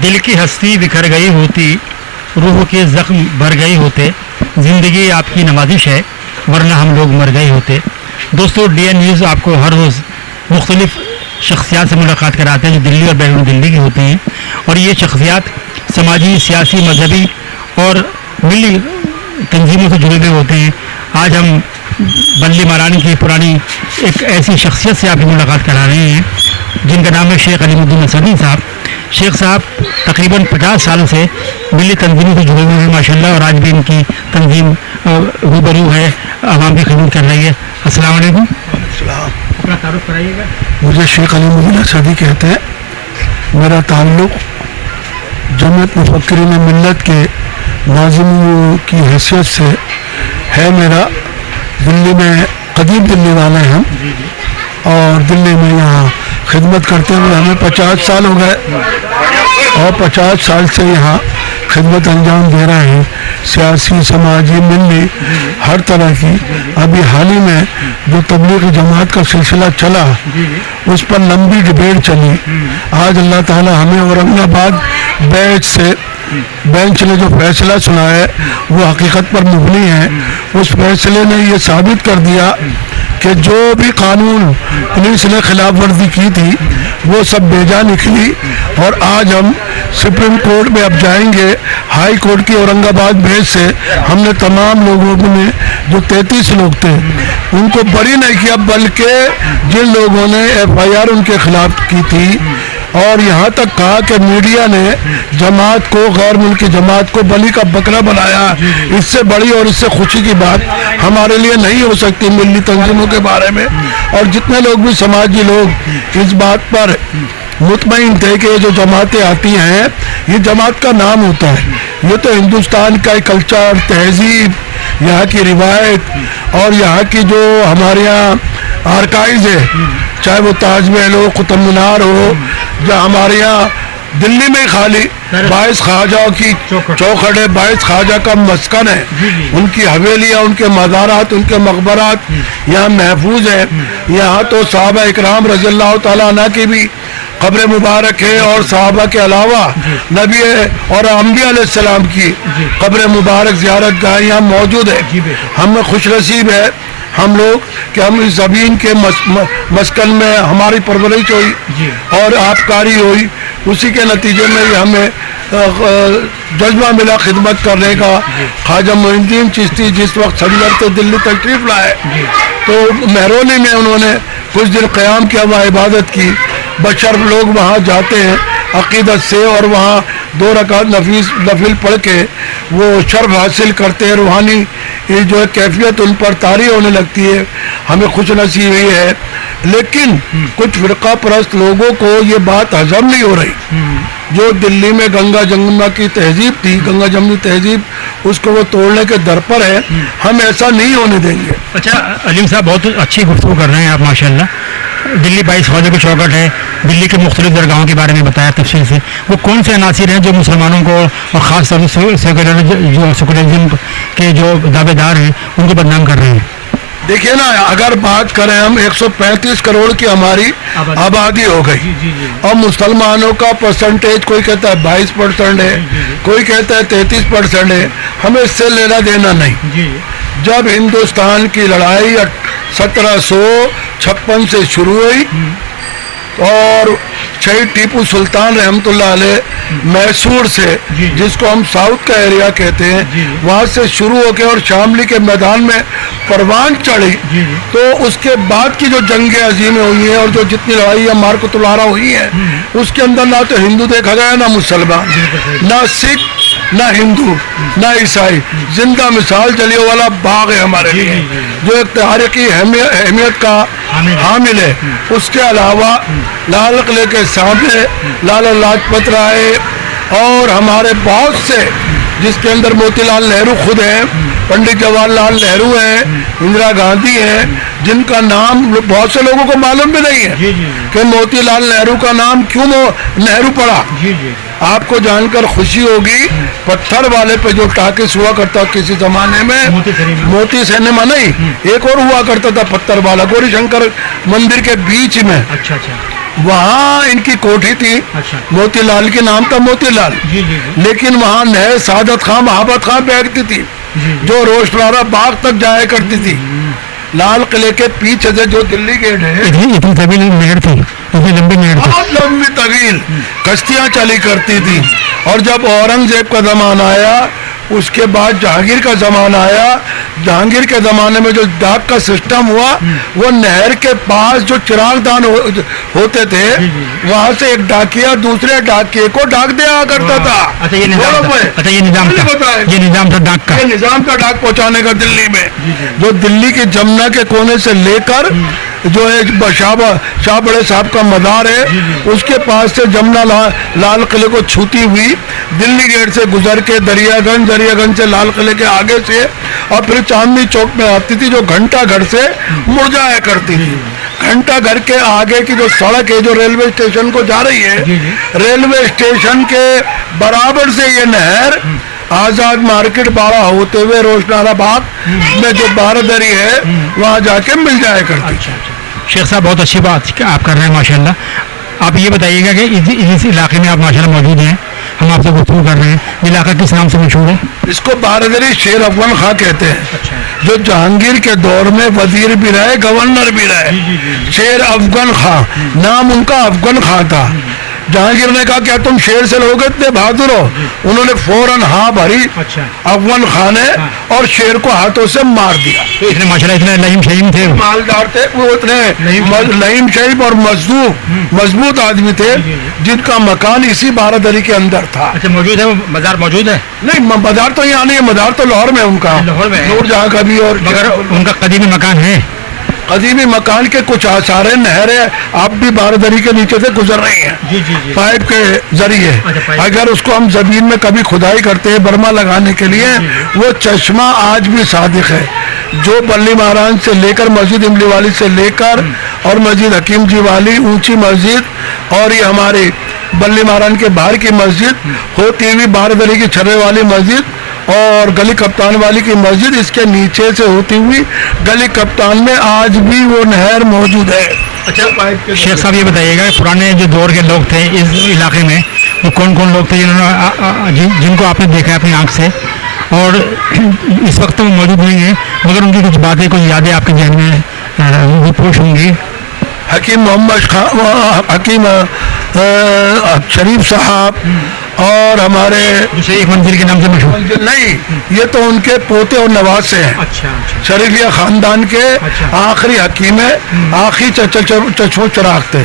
दिल की हस्ती बिखर गई होती, रूह के ज़ख्म भर गए होते, ज़िंदगी आपकी नवाजिश है वरना हम लोग मर गए होते। दोस्तों, DN न्यूज़ आपको हर रोज़ मुख्तलिफ़ शख्सियात से मुलाकात कराते हैं जो दिल्ली और बैरून दिल्ली की होती हैं, और ये शख्सियात समाजी, सियासी, मजहबी और मिली तंजीमों से जुड़े हुए होते हैं। आज हम बल्ली महारानी की पुरानी एक ऐसी शख्सियत से आपकी मुलाकात करा रहे हैं जिनका नाम है शेख अलीमुद्दीन असदी साहब। शेख साहब तकरीबन 50 साल से मिली तंजीमों से जुड़े हुए हैं माशाल्लाह, और आज भी इनकी तंजीम रूबरू है, आवाम की खिदमत कर रही है। अस्सलाम वालेकुम। अपना तारुफ कराइएगा। मुझे शेख अलीमुद्दीन असदी कहते हैं। मेरा ताल्लुक़ जमात मुफक्किरीन मिल्लत के नाज़िम की हैसियत से है। मेरा दिल्ली में कदीम दिल्ली वाले हैं और दिल्ली में यहाँ खिदमत करते हुए हमें 50 साल हो गए, और 50 साल से यहाँ खिदमत अंजाम दे रहे हैं, सियासी, समाजी, मिली, हर तरह की। अभी हाल ही में जो तबलीग जमात का सिलसिला चला उस पर लंबी डिबेट चली। आज अल्लाह ताला हमें औरंगाबाद बेंच ने जो फैसला सुना है वो हकीकत पर मुबनी है। उस फैसले ने ये साबित कर दिया कि जो भी कानून पुलिस ने खिलाफ वर्जी की थी वो सब बेजा निकली, और आज हम सुप्रीम कोर्ट में अब जाएंगे। हाई कोर्ट की औरंगाबाद बेंच से हमने तमाम लोगों ने जो 33 लोग थे उनको बरी नहीं किया, बल्कि जिन लोगों ने FIR उनके खिलाफ की थी, और यहाँ तक कहा कि मीडिया ने जमात को, गैर मुल्की जमात को बलि का बकरा बनाया। इससे बड़ी और इससे खुशी की बात हमारे लिए नहीं हो सकती मिली तंजीमों के बारे में। और जितने लोग भी समाजी लोग इस बात पर मुतमईन थे कि ये जो जमातें आती हैं ये जमात का नाम होता है, ये तो हिंदुस्तान का कल्चर, तहजीब, यहाँ की रिवायत और यहाँ की जो हमारे यहाँ आर्काइव्स है, चाहे वो ताजमहल हो, कुतुब मीनार हो, या हमारे यहाँ दिल्ली में खाली 22 ख्वाजा की चौखट है, 22 ख्वाजा का मस्कन है, उनकी हवेलियाँ, उनके मज़ारात, उनके मकबरात यहाँ महफूज है। यहाँ तो सहाबा इकराम रज़ियल्लाहु ताला अन्हु की भी कब्र मुबारक है, और सहाबा के अलावा नबी और अंबिया अलैहिस्सलाम की कब्र मुबारक ज़ियारत गाह यहाँ मौजूद है। हमें खुश नसीब है हम लोग कि हम इस ज़मीन के मस्कन में हमारी परवरिश हुई और आबकारी हुई, उसी के नतीजे में ही हमें जज्बा मिला खिदमत करने का। ख्वाजा मोइनुद्दीन चिश्ती जिस वक्त सदर से दिल्ली तशरीफ़ लाए तो मेहरोली में उन्होंने कुछ दिन क़याम किया, वहाँ इबादत की। बशर लोग वहाँ जाते हैं अक़ीदत से, और वहाँ 2 रकात नफिल पढ़ के वो शर्फ हासिल करते हैं, रूहानी ये जो है कैफियत उन पर तारी होने लगती है। हमें खुश नसीब ही है, लेकिन कुछ फ़िरका परस्त लोगों को ये बात हजम नहीं हो रही। जो दिल्ली में गंगा जमुना की तहजीब थी, गंगा जमुनी तहजीब, उसको वो तोड़ने के दर पर है। हम ऐसा नहीं होने देंगे। अच्छा अलीम साहब, बहुत अच्छी गुफ्तगू कर रहे हैं आप माशाल्लाह। दिल्ली 22 ख्वाजा की चौखट है, दिल्ली के मुख्तलिफ दरगाहों के बारे में बताया तफसील से। वो कौन से अनासिर हैं जो मुसलमानों को और ख़ास तौर से सेकुलरिज्म के जो दावेदार हैं उनको बदनाम कर रहे हैं? देखिए ना, अगर बात करें हम 135 करोड़ की हमारी आबादी हो गई, और मुसलमानों का परसेंटेज कोई कहता है 22% है, कोई कहता है 33% है। हमें इससे लेना देना नहीं। जब हिंदुस्तान की लड़ाई 1756 से शुरू हुई और शहीद टीपू सुल्तान रहमतुल्लाह अलैह मैसूर से, जिसको हम साउथ का एरिया कहते हैं, वहाँ से शुरू होकर और शामली के मैदान में परवान चढ़ी, तो उसके बाद की जो जंगें अजीमें हुई हैं और जो जितनी लड़ाई मारकुतुलारा हुई हैं, उसके अंदर ना तो हिंदू देखा गया, ना मुसलमान, ना सिख, ना हिंदू, ना ईसाई। जिंदा मिसाल जलियांवाला बाग है हमारे लिए, जो एक तारीखी अहमियत का हामिल है। उसके अलावा लाल किले के सामने लाला लाजपत राय और हमारे बहुत से, जिसके अंदर मोतीलाल नेहरू खुद हैं, पंडित जवाहरलाल नेहरू हैं, इंदिरा गांधी हैं, जिनका नाम बहुत से लोगों को मालूम भी नहीं है कि मोतीलाल नेहरू का नाम क्यों नेहरू पड़ा। आपको जानकर खुशी होगी, पत्थर वाले पे जो टाकिस हुआ करता किसी जमाने में, मोती सिनेमा नहीं, एक और हुआ करता था पत्थर वाला, गौरी शंकर मंदिर के बीच में। वहाँ इनकी कोठी थी, अच्छा। मोती लाल के नाम था मोती लाल, जी जी जी लेकिन वहाँ नहर सादत खां महाबत खां बैठती थी जो रोशनारा बाग तक जाया करती थी। लाल किले के पीछे से जो दिल्ली गेट है, इतनी तवील नहर थी, इतनी लंबी नहर थी। बहुत लंबी तवील कश्तियाँ चली करती थी। और जब औरंगजेब का ज़माना आया, उसके बाद जहांगीर का ज़माना आया, जहांगीर के ज़माने में जो डाक का सिस्टम हुआ, वो नहर के पास जो चिरागदान होते थे, वहाँ से एक डाकिया दूसरे डाकिये को डाक दिया करता था। अच्छा ये निजाम था, अच्छा ये निजाम था, ये निजाम था डाक का, ये निजाम का डाक पहुँचाने का दिल्ली में, जो दिल्ली की जमुना के कोने से लेकर जो है शाह बड़े साहब का मज़ार है, उसके पास से जमुना लाल किले को छूती हुई दिल्ली गेट से गुजर के दरियागंज से लाल किले के आगे से और फिर चांदनी चौक में आती थी, जो घंटा घर से मुड़ जाया करती थी। घंटा घर के आगे की जो सड़क है जो रेलवे स्टेशन को जा रही है, रेलवे स्टेशन के बराबर से ये नहर आजाद मार्केट बाड़ा होते हुए रोशनारा बाग में जो बारदरी है वहाँ जाके मिल जाया करती। शेख साहब बहुत अच्छी बात आप कर रहे हैं माशाल्लाह। आप ये बताइएगा कि इस इलाके में आप माशाल्लाह मौजूद हैं, हम आपसे गुफ्तगू कर रहे हैं, इलाका किस नाम से मशहूर है? इसको बारदरी शेर अफगन खां कहते हैं, जो जहांगीर के दौर में वजीर भी रहे, गवर्नर भी रहे। शेर अफगन खां नाम उनका अफगन खां था। जहांगीर ने कहा क्या तुम शेर से लोगे, इतने बहादुर हो? उन्होंने फौरन हाँ भरी अफगन खान ने और शेर को हाथों से मार दिया। तो इतने माशाल्लाह इतने लहीम शहीम थे, मालदार थे वो, इतने लहीम शहीम और मजबूत आदमी थे, जिनका मकान इसी बारादरी के अंदर था। अच्छा मौजूद है, वो मज़ार मौजूद है? नहीं, मज़ार तो यहाँ नहीं है, मज़ार तो लाहौर में उनका, लाहौर में नूर जहाँ का भी। और मगर उनका कदीमी मकान है, कदीमी मकान के कुछ आसार नहर है, आप भी बारदरी के नीचे से गुजर रही हैं, जी जी जी, पाइप के जरिए। अगर उसको हम जमीन में कभी खुदाई करते हैं बर्मा लगाने के लिए, वो चश्मा आज भी सादिक है, जो बल्ली महाराज से लेकर मस्जिद इमली वाली से लेकर और मस्जिद हकीम जी वाली ऊंची मस्जिद और ये हमारे बल्ली महाराज के बाहर की मस्जिद होती हुई बारदरी की छर्रे वाली मस्जिद और गली कप्तान वाली की मस्जिद, इसके नीचे से होती हुई गली कप्तान में आज भी वो नहर मौजूद है। अच्छा शेख साहब ये बताइएगा, पुराने जो दौर के लोग थे इस इलाके में, वो कौन कौन लोग थे जिनको आपने देखा है अपनी आंख से, और इस वक्त तो मौजूद नहीं है मगर उनकी कुछ बातें, कुछ यादें आपके जहन में वो पोष होंगी? हकीम मोहम्मद खान, हकीम शरीफ साहब और हमारे शरीफ मंजिल के नाम से मशहूर नहीं, ये तो उनके पोते और नवाज से हैं। अच्छा, अच्छा। शरीफिया खानदान के आखिरी हकीम है, आखिरी चश्मो चराग थे,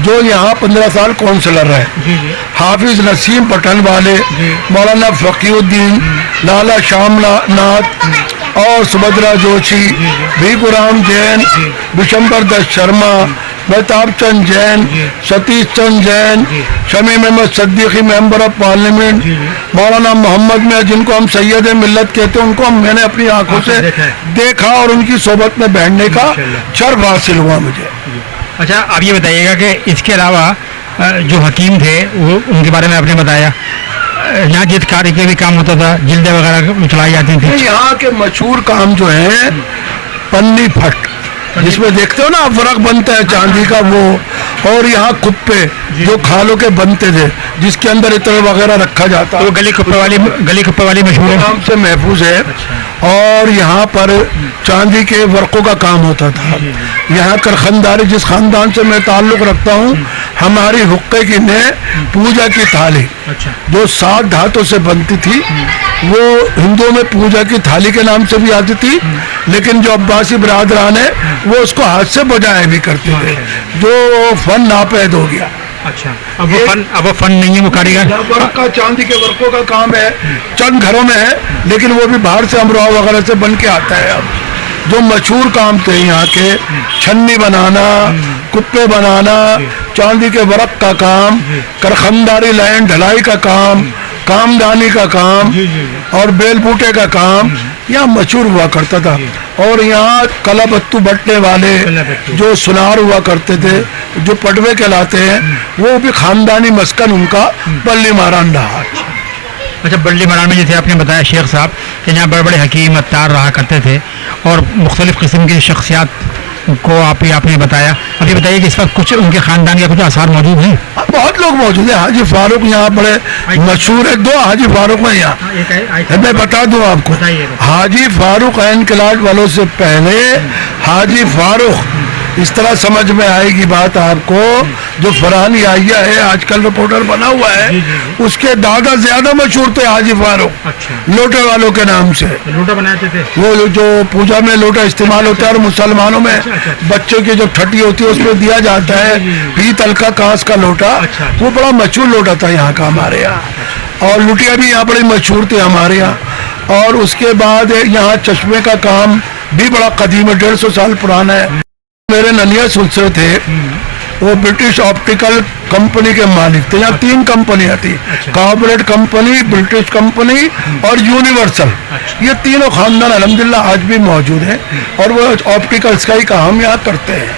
जो यहाँ 15 साल काउंसलर रहे। हाफिज नसीम पठन वाले, मौलाना फकीउद्दीन, लाला श्याम नाथ और Subhadra Joshi, Bhikhuram Jain, Vishambar Dutt Sharma, Mehtab Chand Jain, Satish Chand Jain, Shamim Ahmed Siddiqui member of parliament, Maulana Mohammad में जिनको हम सैयद मिल्लत कहते हैं, उनको मैंने अपनी आंखों से देखा और उनकी सोबत में बैठने का शर्फ हासिल हुआ मुझे। अच्छा आप ये बताइएगा कि इसके अलावा जो हकीम थे वो उनके बारे में आपने बताया, यहाँ चित्रकारी के भी काम होता था, जिल्दें वगैरह चलाई जाती थी। यहाँ के मशहूर काम जो है पन्नी फट, जिसमें देखते हो ना फर्क बनता है चांदी का वो, और यहाँ कुप्पे जो खालों के बनते थे जिसके अंदर इत्र वगैरह रखा जाता, तो गली कुप्पे वाली मशहूर नाम से महफूज है। और यहाँ पर चांदी के वर्कों का काम होता था। यहाँ करखनदारी, जिस खानदान से मैं ताल्लुक़ रखता हूँ, हमारी हुक्के की ने पूजा की थाली जो 7 धातों से बनती थी, वो हिंदुओं में पूजा की थाली के नाम से भी आती थी, लेकिन जो अब्बासी बरादरान है वो उसको हाथ से बजाया भी करते थे, जो फन नापैद हो गया। अच्छा अब वो फन नहीं है, वो कारीगर वर्क का चांदी के वर्कों का काम है, चंद घरों में है, लेकिन वो भी बाहर से अमरोहा वगैरह से बन के आता है। अब जो मशहूर काम थे यहाँ के, छन्नी बनाना, कुप्पे बनाना, चांदी के वर्क का काम, करखनदारी लाइन ढलाई का काम, कामदानी का काम और बेल बूटे का काम यहाँ मशहूर हुआ करता था। और यहाँ कलाबत्तू बटने वाले जो सुनार हुआ करते थे, जो पटवे कहलाते हैं, वो भी खानदानी मस्कन उनका बल्ली महारान रहा। अच्छा बल्ली महारान में जैसे आपने बताया शेख साहब कि यहाँ बड़े बड़े हकीम अत्तार रहा करते थे और मुख्तलिफ़ किस्म की शख्सियात को आपने बताया। अभी बताइए कि इस वक्त कुछ उनके खानदान या कुछ आसार मौजूद हैं? बहुत लोग मौजूद हैं। हाजी फारूक यहाँ बड़े मशहूर है, 2 हाजी फारूक हैं यहाँ। मैं बता दूं आपको, हाजी फारूक ऐन क्लास वालों से पहले हाजी फारूक, इस तरह समझ में आएगी बात आपको, जो फरहान याहिया है आजकल रिपोर्टर बना हुआ है, उसके दादा ज्यादा मशहूर थे हाजी फारूक। अच्छा। लोटे वालों के नाम से लोटा बनाते थे, वो जो पूजा में लोटा इस्तेमाल होता है और मुसलमानों में बच्चों की जो ठटी होती है उसमें दिया जाता है पीतल का कांच का लोटा, वो बड़ा मशहूर लोटा था यहाँ का हमारे यहाँ। और लुटिया भी यहाँ बड़ी मशहूर थे हमारे यहाँ। और उसके बाद यहाँ चश्मे का काम भी बड़ा कदीम है, 150 साल पुराना है। मेरे ननिया सुलसे थे, वो ब्रिटिश ऑप्टिकल कंपनी के मालिक थे। यहाँ 3 कंपनियां थी, कॉर्पोरेट कंपनी, ब्रिटिश कंपनी और यूनिवर्सल। ये तीनों खानदान अल्हम्दुलिल्लाह आज भी मौजूद है और वो ऑप्टिकल्स का ही काम यहाँ करते हैं।